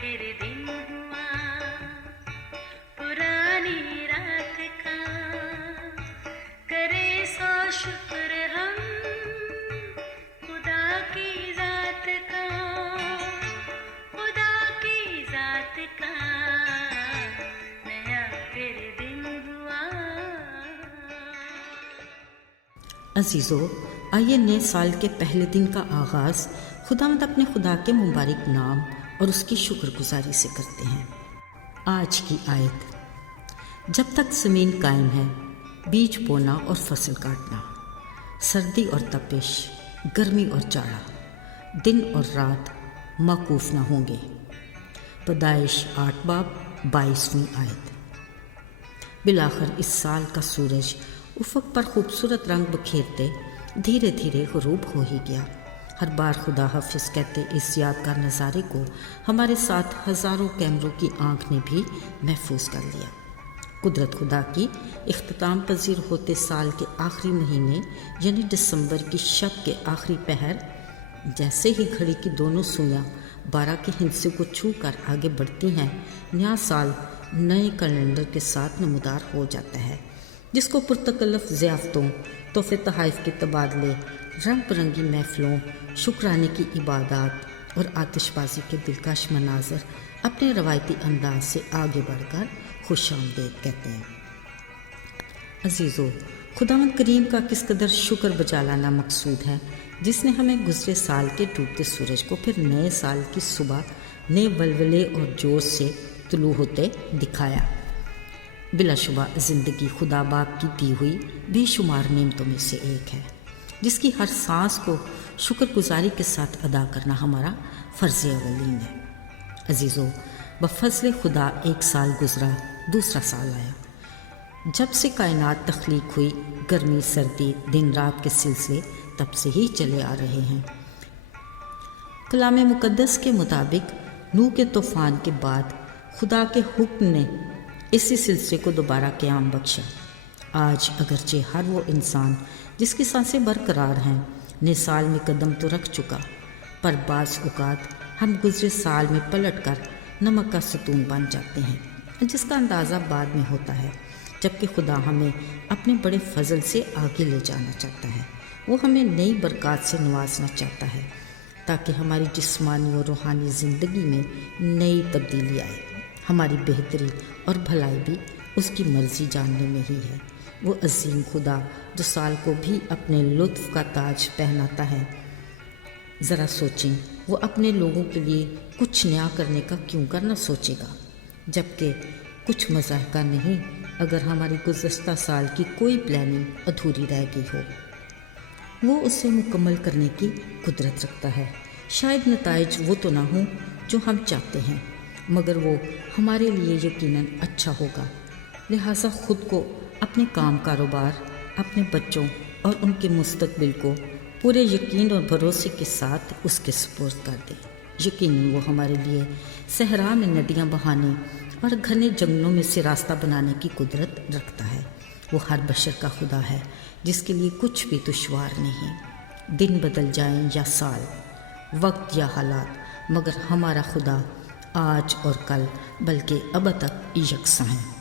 फिर दिन हुआ पुरानी रात का, करे सो शुक्र हम खुदा की जात का, खुदा की जात का, नया फिर दिन हुआ। अजीज़ों, आइए नए साल के पहले दिन का आगाज़ खुदावंद अपने खुदा के मुबारक नाम और उसकी शुक्रगुजारी से करते हैं। आज की आयत, जब तक ज़मीन कायम है बीज बोना और फसल काटना, सर्दी और तपिश, गर्मी और जाड़ा, दिन और रात मौकूफ़ न होंगे। पैदाइश 8 बाब 22वीं आयत। बिलाखिर इस साल का सूरज उफ़क़ पर खूबसूरत रंग बखेरते धीरे धीरे ग़ुरूब हो ही गया। हर बार खुदा हाफिज़ कहते इस यादगार नज़ारे को हमारे साथ हज़ारों कैमरों की आँख ने भी महफूज कर लिया। कुदरत खुदा की इख्तिताम पजीर होते साल के आखिरी महीने यानी दिसंबर की शब के आखिरी पहर, जैसे ही घड़ी की दोनों सुइयाँ 12 के हिस्से को छू कर आगे बढ़ती हैं, नया साल नए कैलेंडर के साथ नमूदार हो जाता है, जिसको पुरतकल्लफ़ ज़ियाफ़तों, तोहफ़े तोहाइफ़ के तबादले, रंग बिरंगी महफ़िलों, शुक्राने की इबादत और आतिशबाज़ी के दिलकश मनाज़र अपने रवायती अंदाज से आगे बढ़कर खुशामदीद कहते हैं। अजीज़ों, खुदावंद करीम का किस कदर शुक्र बजा लाना मकसूद है, जिसने हमें गुज़रे साल के डूबते सूरज को फिर नए साल की सुबह नए वलवले और जोश से तुलू होते दिखाया। बिलाशुबा ज़िंदगी खुदा बाप की दी हुई बेशुमार नेमतों में से एक है, जिसकी हर सांस को शुक्रगुजारी के साथ अदा करना हमारा फ़र्ज़ अवलीन है। अजीज़ों, बफ़ज़्ल खुदा एक साल गुज़रा, दूसरा साल आया। जब से कायनात तख्लीक हुई, गर्मी सर्दी दिन रात के सिलसिले तब से ही चले आ रहे हैं। कलाम मुक़द्दस के मुताबिक नूह के तूफ़ान के बाद खुदा के हुक्म ने इसी सिलसिले को दोबारा क़याम बख्शा। आज अगरचे हर वो इंसान जिसकी सांसें बरकरार हैं नए साल में कदम तो रख चुका, पर बाज़ औक़ात हम गुज़रे साल में पलट कर नमक का सतून बन जाते हैं, जिसका अंदाज़ा बाद में होता है, जबकि खुदा हमें अपने बड़े फजल से आगे ले जाना चाहता है। वो हमें नई बरक़ात से नवाजना चाहता है ताकि हमारी जिस्मानी और रूहानी ज़िंदगी में नई तब्दीली आए। हमारी बेहतरी और भलाई भी उसकी मर्ज़ी जानने में ही है। वो अजीम खुदा जो साल को भी अपने लुत्फ़ का ताज पहनाता है, ज़रा सोचें, वो अपने लोगों के लिए कुछ नया करने का क्यों करना सोचेगा, जबकि कुछ मज़ाक का नहीं अगर हमारी गुज़श्ता साल की कोई प्लानिंग अधूरी रह गई हो। वो उसे मुकम्मल करने की कुदरत रखता है। शायद नताइज वो तो ना हो जो हम चाहते हैं, मगर वो हमारे लिए यकीनन अच्छा होगा। लिहाजा ख़ुद को, अपने काम कारोबार, अपने बच्चों और उनके मुस्तकबिल को पूरे यकीन और भरोसे के साथ उसके सुपुर्द कर दें। यकीनन वो हमारे लिए सहरा में नदियाँ बहाने और घने जंगलों में से रास्ता बनाने की कुदरत रखता है। वो हर बशर का खुदा है, जिसके लिए कुछ भी दुश्वार नहीं। दिन बदल जाएं या साल, वक्त या हालात, मगर हमारा खुदा आज और कल बल्कि अब तक यकसा है।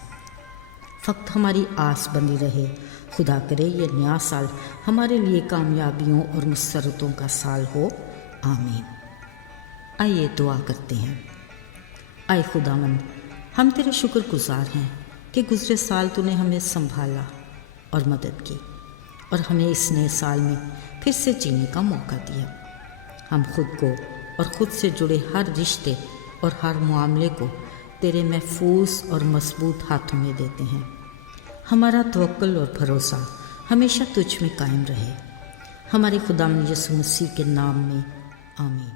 फ़क्त हमारी आस बनी रहे। खुदा करे ये नया साल हमारे लिए कामयाबियों और मुसरतों का साल हो। आमीन। आइए दुआ करते हैं। आए खुदावंद, हम तेरे शुक्रगुजार हैं कि गुज़रे साल तूने हमें संभाला और मदद की और हमें इस नए साल में फिर से जीने का मौका दिया। हम खुद को और ख़ुद से जुड़े हर रिश्ते और हर मामले को तेरे महफूज और मजबूत हाथों में देते हैं। हमारा तवक्कुल और भरोसा हमेशा तुझ में कायम रहे। हमारे खुदावंद यीशु मसीह के नाम में आमीन।